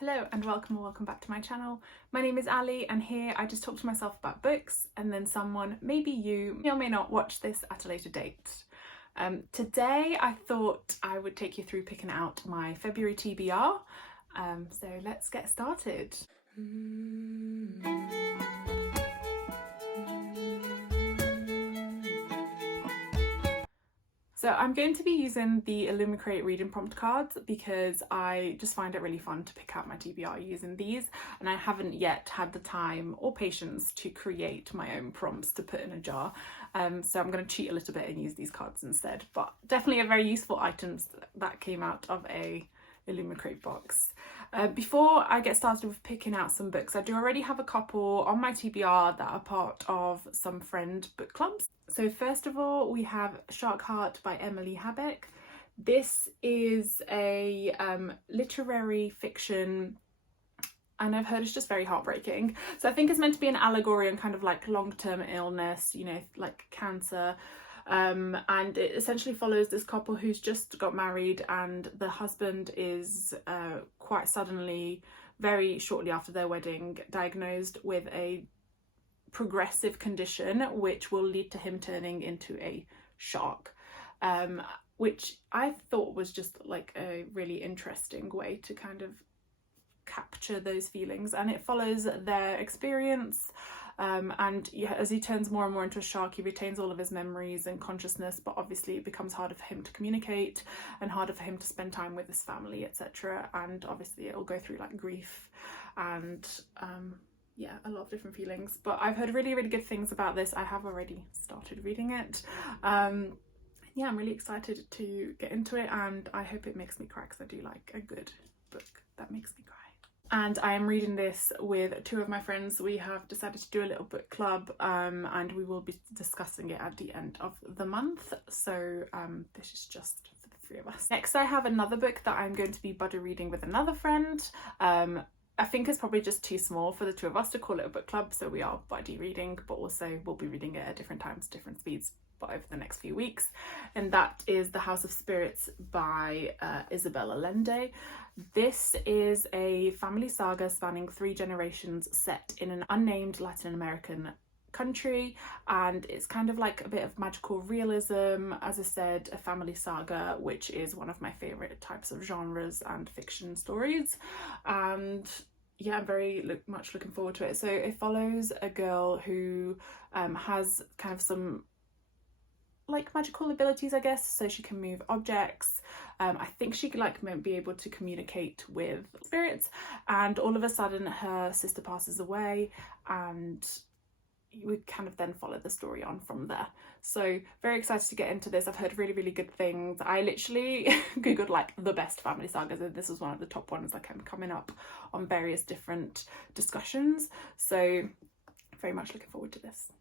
Hello and welcome back to my channel. My name is Ali and here I just talk to myself about books and then someone, maybe you, may or may not watch this at a later date. Today I thought I would take you through picking out my February TBR, so let's get started. So I'm going to be using the Illumicrate reading prompt cards because I just find it really fun to pick out my TBR using these, and I haven't yet had the time or patience to create my own prompts to put in a jar. So I'm going to cheat a little bit and use these cards instead, but definitely a very useful items that came out of a Illumicrate box. Before I get started with picking out some books, I do already have a couple on my TBR that are part of some friend book clubs. So first of all, we have Shark Heart by Emily Habeck. This is a literary fiction, and I've heard it's just very heartbreaking. So I think it's meant to be an allegory on kind of like long-term illness, you know, like cancer. And it essentially follows this couple who's just got married, and the husband is quite suddenly, very shortly after their wedding, diagnosed with a progressive condition which will lead to him turning into a shark, which I thought was just like a really interesting way to kind of capture those feelings, and it follows their experience. And yeah, as he turns more and more into a shark, he retains all of his memories and consciousness, but obviously it becomes harder for him to communicate and harder for him to spend time with his family, etc. And obviously it'll go through like grief and yeah, a lot of different feelings. But I've heard really good things about this. I have already started reading it. Yeah, I'm really excited to get into it, and I hope it makes me cry because I do like a good book that makes me cry. And I am reading this with two of my friends. We have decided to do a little book club, and we will be discussing it at the end of the month. So this is just for the three of us. Next, I have another book that I'm going to be buddy reading with another friend. I think it's probably just too small for the two of us to call it a book club, so we are buddy reading, but also we'll be reading it at different times, different speeds, but over the next few weeks. And that is The House of Spirits by Isabel Allende. This is a family saga spanning 3 generations set in an unnamed Latin American country, and it's kind of like a bit of magical realism, as I said, a family saga, which is one of my favorite types of genres and fiction stories. And yeah, I'm very much looking forward to it. So it follows a girl who has kind of some like magical abilities, I guess, so she can move objects. I think she could like be able to communicate with spirits, and all of a sudden her sister passes away, and we kind of then follow the story on from there. So very excited to get into this. I've heard really good things. I literally googled like the best family sagas, and this was one of the top ones that kept coming up on various different discussions. So very much looking forward to this.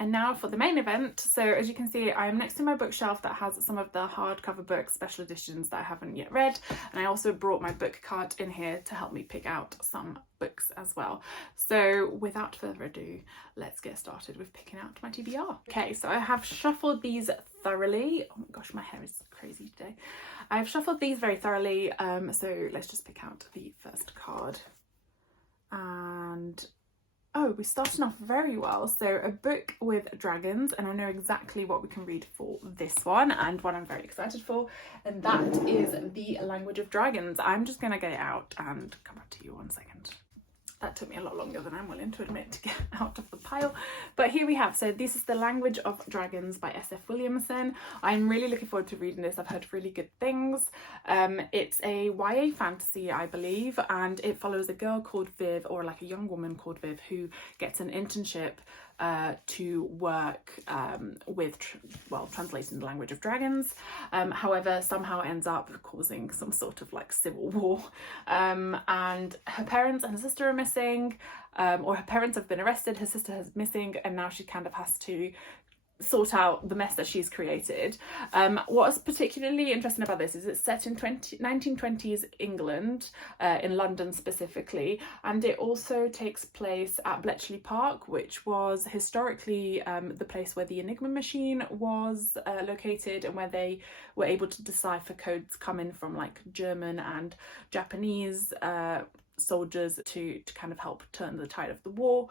And now for the main event. So as you can see, I am next to my bookshelf that has some of the hardcover books, special editions that I haven't yet read. And I also brought my book cart in here to help me pick out some books as well. So without further ado, let's get started with picking out my TBR. Okay, so I have shuffled these thoroughly. Oh my gosh, my hair is crazy today. I've shuffled these very thoroughly. So let's just pick out the first card. And oh, we're starting off very well. So a book with dragons, and I know exactly what we can read for this one, and what I'm very excited for, and that is The Language of Dragons. I'm just gonna get it out and come back to you 1 second. That took me a lot longer than I'm willing to admit to get out of the pile. But here we have, so this is The Language of Dragons by S.F. Williamson. I'm really looking forward to reading this. I've heard really good things. It's a YA fantasy, I believe, and it follows a girl called Viv, or like a young woman called Viv, who gets an internship to work with translating the language of dragons. However, somehow ends up causing some sort of like civil war, and her parents and her sister are missing, or her parents have been arrested, her sister is missing, and now she kind of has to sort out the mess that she's created. What's particularly interesting about this is it's set in 1920s England, in London specifically, and it also takes place at Bletchley Park, which was historically the place where the Enigma machine was located, and where they were able to decipher codes coming from like German and Japanese soldiers to kind of help turn the tide of the war.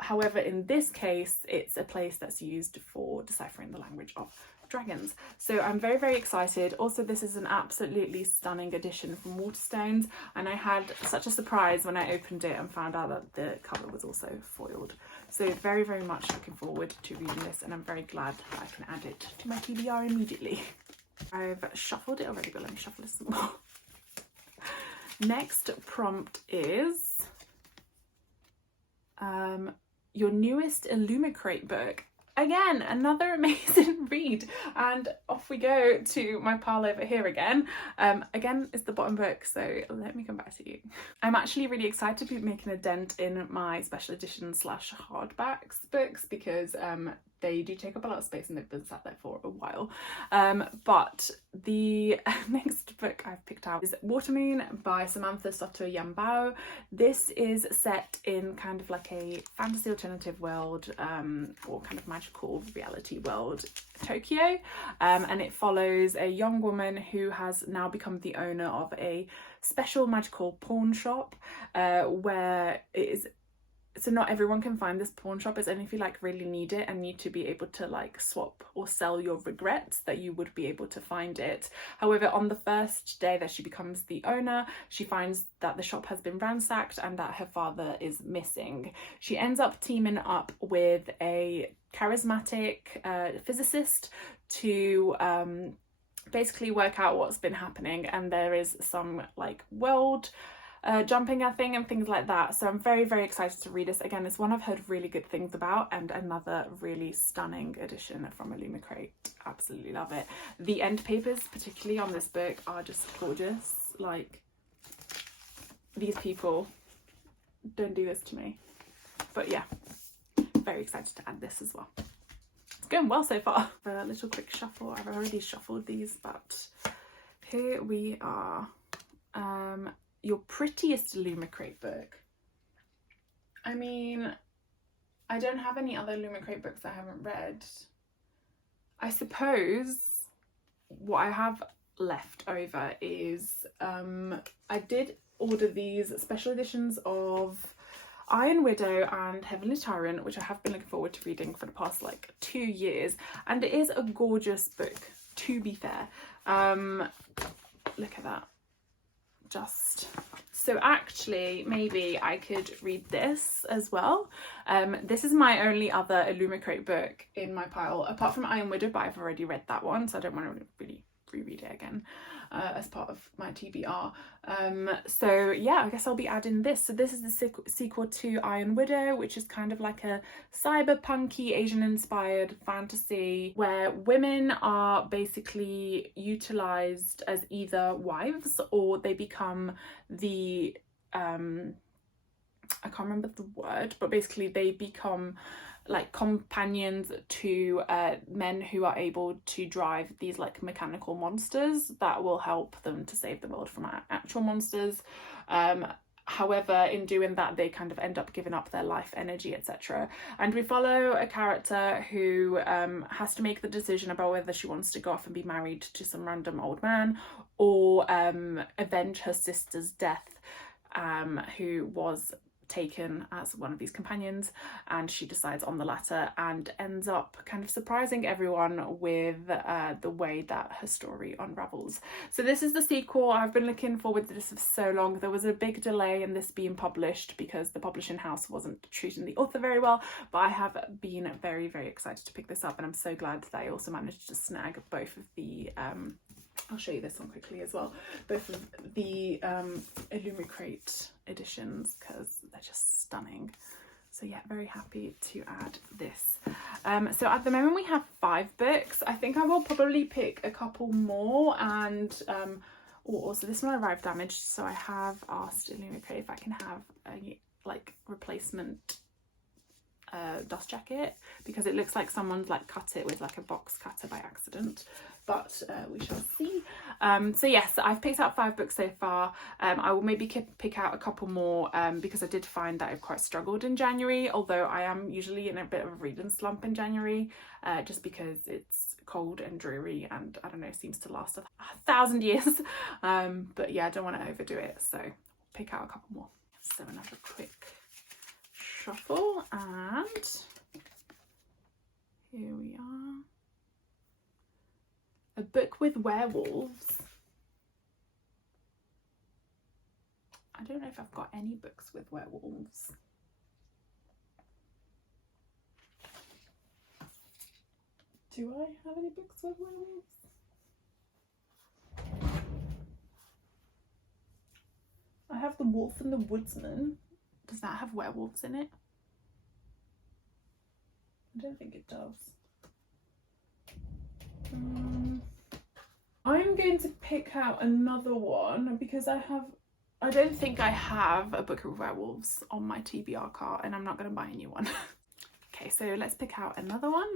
However, in this case, it's a place that's used for deciphering the language of dragons. So I'm very, very excited. Also, this is an absolutely stunning edition from Waterstones, and I had such a surprise when I opened it and found out that the cover was also foiled. So very, very much looking forward to reading this, and I'm very glad that I can add it to my TBR immediately. I've shuffled it already, but let me shuffle this some more. Next prompt is your newest Illumicrate book. Again, another amazing read, and off we go to my pile over here again. Again, it's the bottom book, so let me come back to you. I'm actually really excited to be making a dent in my special edition / hardbacks books, because they do take up a lot of space and they've been sat there for a while. But the next book I've picked out is Watermoon by Samantha Soto Yambao. This is set in kind of like a fantasy alternative world, or kind of magical reality world, Tokyo, and it follows a young woman who has now become the owner of a special magical pawn shop, where it is, so not everyone can find this pawn shop. It's only if you like really need it and need to be able to like swap or sell your regrets that you would be able to find it. However, on the first day that she becomes the owner, she finds that the shop has been ransacked and that her father is missing. She ends up teaming up with a charismatic physicist to basically work out what's been happening, and there is some like world jumping, I think, and things like that. So I'm very, very excited to read this. Again, it's one I've heard really good things about, and another really stunning edition from Illumicrate. Absolutely love it. The end papers, particularly on this book, are just gorgeous. Like, these people don't do this to me. But yeah, very excited to add this as well. It's going well so far. For a little quick shuffle, I've already shuffled these, but here we are. Your prettiest Illumicrate book. I mean, I don't have any other Illumicrate books I haven't read. I suppose what I have left over is I did order these special editions of Iron Widow and Heavenly Tyrant, which I have been looking forward to reading for the past like 2 years, and it is a gorgeous book, to be fair. Look at that. Just so actually maybe I could read this as well. This is my only other Illumicrate book in my pile, apart from Iron Widow, but I've already read that one, so I don't want to really reread it again as part of my TBR. So yeah, I guess I'll be adding this. So this is the sequel to Iron Widow, which is kind of like a cyberpunky Asian inspired fantasy where women are basically utilized as either wives or they become the I can't remember the word, but basically they become like companions to men who are able to drive these like mechanical monsters that will help them to save the world from actual monsters. However, in doing that, they kind of end up giving up their life energy, etc. And we follow a character who has to make the decision about whether she wants to go off and be married to some random old man or avenge her sister's death, who was taken as one of these companions, and she decides on the latter and ends up kind of surprising everyone with the way that her story unravels. So this is the sequel. I've been looking forward to this for so long. There was a big delay in this being published because the publishing house wasn't treating the author very well, but I have been very, very excited to pick this up, and I'm so glad that I also managed to snag both of the I'll show you this one quickly as well, both of the Illumicrate editions, because they're just stunning. So yeah, very happy to add this. So at the moment we have 5 books. I think I will probably pick a couple more, and also this one arrived damaged, so I have asked Illumicrate if I can have a like replacement dust jacket, because it looks like someone's like cut it with like a box cutter by accident, but we shall see. So yes, I've picked out 5 books so far. I will maybe pick out a couple more because I did find that I've quite struggled in January, although I am usually in a bit of a reading slump in January, just because it's cold and dreary and I don't know, seems to last 1,000 years. But yeah, I don't want to overdo it, so pick out a couple more. So another quick shuffle, and here we are. A book with werewolves. I don't know if I've got any books with werewolves. Do I have any books with werewolves? I have The Wolf and the Woodsman. Does that have werewolves in it? I don't think it does. I'm going to pick out another one because I don't think I have a book of werewolves on my TBR cart, and I'm not going to buy a new one. Okay, so let's pick out another one.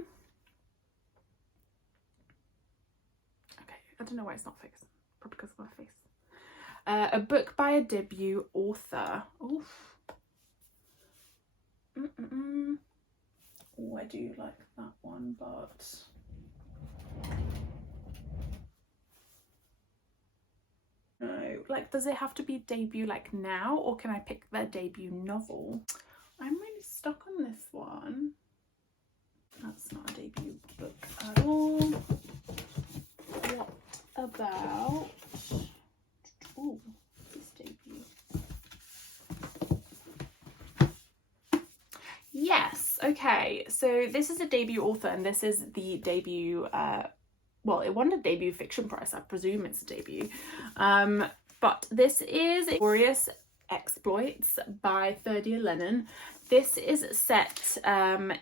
Okay, I don't know why it's not fixed. Probably because of my face. A book by a debut author. Oof. Oh, I do like that one, but no. Like, does it have to be debut like now, or can I pick their debut novel? I'm really stuck on this one. That's not a debut book at all. What about, oh, this debut? Yes, okay, so this is a debut author, and this is the debut, well, it won a debut fiction prize, I presume it's a debut, but this is Glorious Exploits by Third Year Lennon. This is set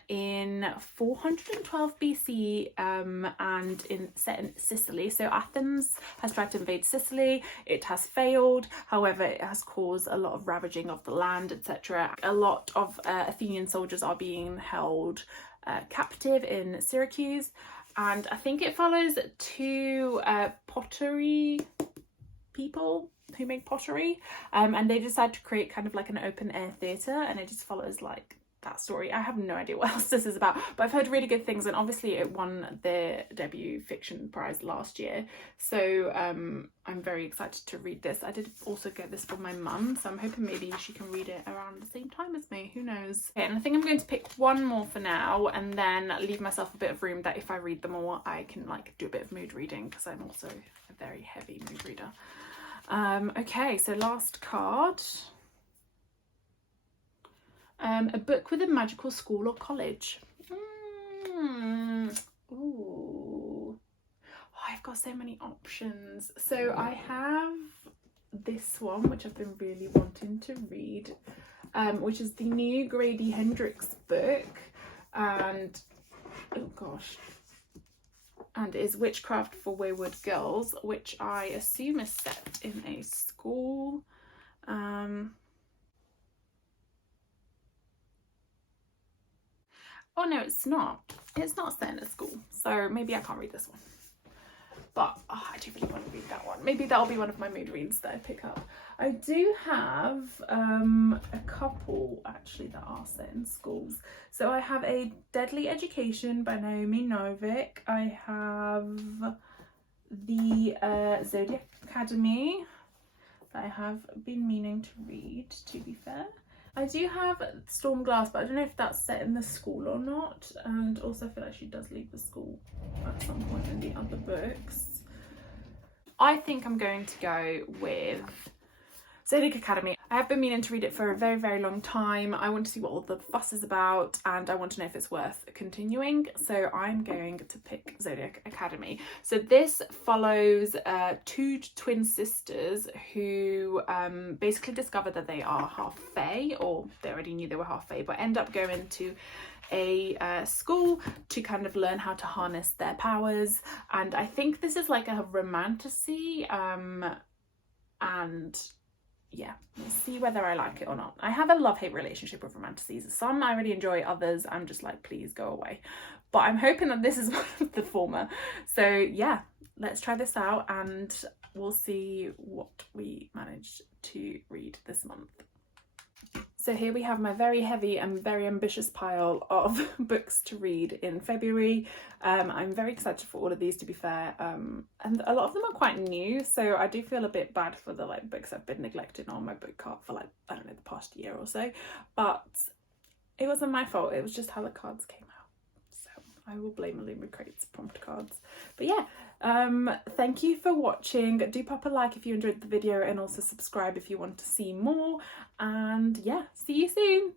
in 412 BC and set in Sicily. So Athens has tried to invade Sicily. It has failed. However, it has caused a lot of ravaging of the land, etc. A lot of Athenian soldiers are being held captive in Syracuse. And I think it follows 2 pottery people who make pottery, and they decide to create kind of like an open air theatre, and it just follows like that story. I have no idea what else this is about, but I've heard really good things, and obviously it won their debut fiction prize last year, so I'm very excited to read this. I did also get this for my mum, so I'm hoping maybe she can read it around the same time as me, who knows. Okay, and I think I'm going to pick one more for now, and then leave myself a bit of room that if I read them all I can like do a bit of mood reading, because I'm also a very heavy mood reader. Okay, so last card. A book with a magical school or college. Ooh. Oh, I've got so many options. So I have this one, which I've been really wanting to read, which is the new Grady Hendrix book, and oh gosh, and is Witchcraft for Wayward Girls, which I assume is set in a school. Oh no, it's not. It's not set in a school, so maybe I can't read this one. But oh, I do really want to read that one. Maybe that'll be one of my mood reads that I pick up. I do have a couple actually that are set in schools. So I have A Deadly Education by Naomi Novik. I have the Zodiac Academy that I have been meaning to read, to be fair. I do have Storm Glass, but I don't know if that's set in the school or not, and also I feel like she does leave the school at some point in the other books. I think I'm going to go with Zodiac Academy. I have been meaning to read it for a very, very long time. I want to see what all the fuss is about, and I want to know if it's worth continuing. So I'm going to pick Zodiac Academy. So this follows 2 twin sisters who basically discover that they are half fae, or they already knew they were half fae, but end up going to a school to kind of learn how to harness their powers. And I think this is like a romantasy, and yeah, we'll see whether I like it or not. I have a love-hate relationship with romanticises. Some I really enjoy, others I'm just like, please go away. But I'm hoping that this is one of the former. So yeah, let's try this out and we'll see what we manage to read this month. So here we have my very heavy and very ambitious pile of books to read in February. I'm very excited for all of these, to be fair, and a lot of them are quite new, so I do feel a bit bad for the like books I've been neglecting on my book cart for like, I don't know, the past year or so, but it wasn't my fault, it was just how the cards came out. So I will blame Illumicrate's prompt cards. But yeah, thank you for watching. Do pop a like if you enjoyed the video and also subscribe if you want to see more. And yeah, see you soon.